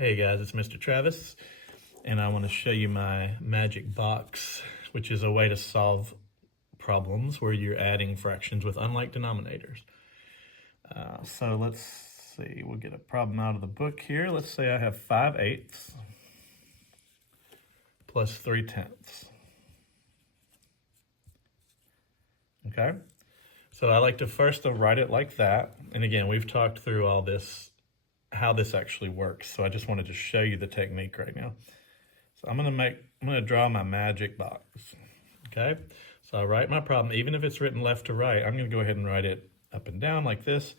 Hey guys, it's Mr. Travis, and I want to show you my magic box, which is a way to solve problems where you're adding fractions with unlike denominators. So let's see, we'll get a problem out of the book here. Let's say I have 5/8 plus 3/10. Okay, so I like to first write it like that. And again, we've talked through all this, how this actually works. So I just wanted to show you the technique right now. So I'm gonna draw my magic box. Okay, so I write my problem, even if it's written left to right, I'm gonna go ahead and write it up and down like this.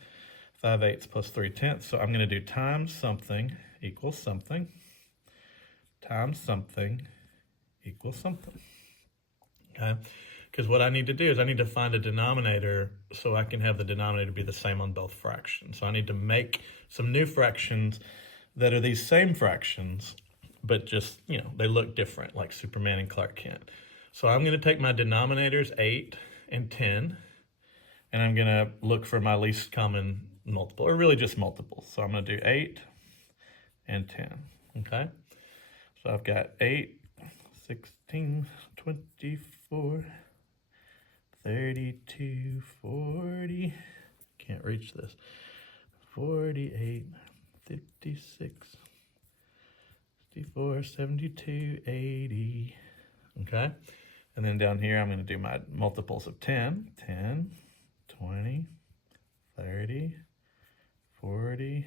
5/8 plus 3/10. So I'm gonna do times something equals something, times something equals something. Okay, because what I need to do is I need to find a denominator so I can have the denominator be the same on both fractions. So I need to make some new fractions that are these same fractions, but just, they look different, like Superman and Clark Kent. So I'm going to take my denominators 8 and 10, and I'm going to look for my least common multiple, or really just multiples. So I'm going to do 8 and 10, okay? So I've got 8, 16, 24, 32, 40, can't reach this, 48, 56, 64, 72, 80, okay? And then down here, I'm going to do my multiples of 10, 10, 20, 30, 40,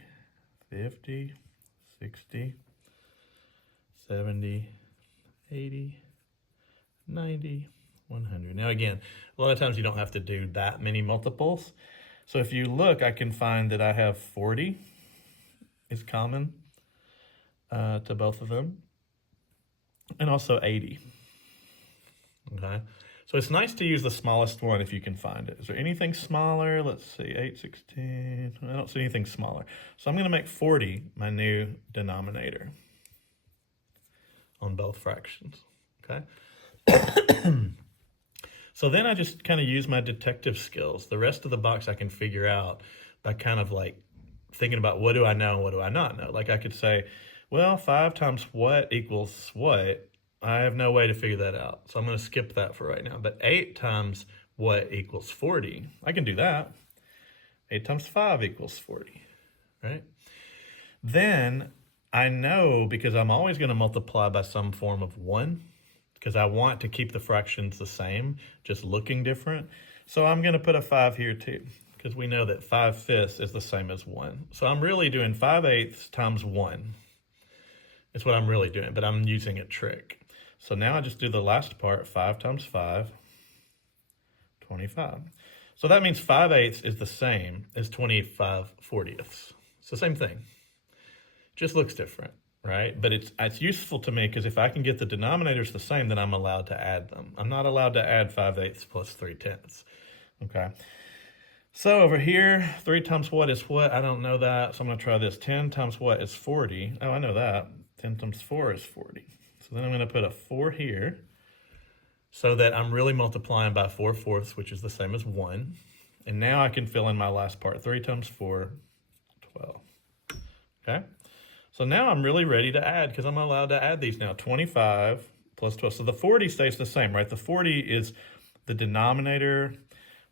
50, 60, 70, 80, 90, 100. Now again, a lot of times you don't have to do that many multiples. So if you look, I can find that I have 40 is common to both of them, and also 80. Okay, so it's nice to use the smallest one if you can find it. Is there anything smaller? Let's see, 8, 16. I don't see anything smaller. So I'm going to make 40 my new denominator on both fractions. Okay. So then I just kind of use my detective skills. The rest of the box I can figure out by kind of like thinking about what do I know and what do I not know. Like I could say, well, 5 times what equals what? I have no way to figure that out. So I'm going to skip that for right now. But 8 times what equals 40? I can do that. 8 times 5 equals 40, right? Then I know, because I'm always going to multiply by some form of 1, because I want to keep the fractions the same, just looking different. So I'm going to put a 5 here too, because we know that 5/5 is the same as 1. So I'm really doing 5/8 times 1. That's what I'm really doing, but I'm using a trick. So now I just do the last part, 5 times 5, 25. So that means 5/8 is the same as 25/40. It's the same thing. Just looks different, right? But it's useful to me because if I can get the denominators the same, then I'm allowed to add them. I'm not allowed to add 5/8 plus 3/10, okay? So over here, 3 times what is what? I don't know that, so I'm going to try this. 10 times what is 40? Oh, I know that. 10 times 4 is 40. So then I'm going to put a 4 here so that I'm really multiplying by 4/4, which is the same as 1. And now I can fill in my last part. 3 times 4, 12. Okay? So now I'm really ready to add because I'm allowed to add these now. 25 plus 12. So the 40 stays the same, right? The 40 is the denominator.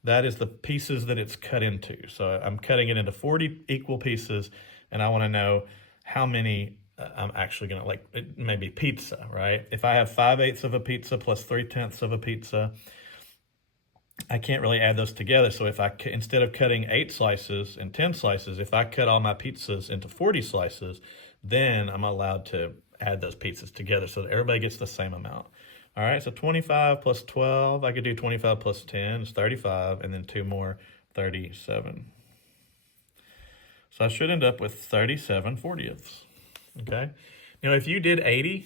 That is the pieces that it's cut into. So I'm cutting it into 40 equal pieces, and I want to know how many I'm actually going to, like, maybe pizza, right? If I have 5/8 of a pizza plus 3/10 of a pizza, I can't really add those together. So if instead of cutting 8 slices and 10 slices, if I cut all my pizzas into 40 slices, then I'm allowed to add those pizzas together so that everybody gets the same amount. All right, so 25 plus 12, I could do 25 plus 10 is 35, and then 2 more, 37. So I should end up with 37/40. Okay, now if you did 80,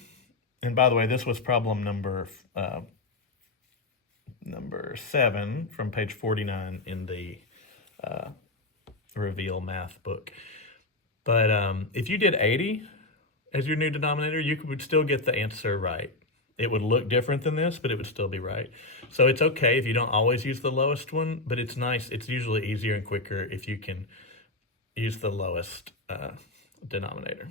and by the way, this was problem number 7 from page 49 in the Reveal Math book. But if you did 80 as your new denominator, you would still get the answer right. It would look different than this, but it would still be right. So it's okay if you don't always use the lowest one, but it's nice. It's usually easier and quicker if you can use the lowest denominator.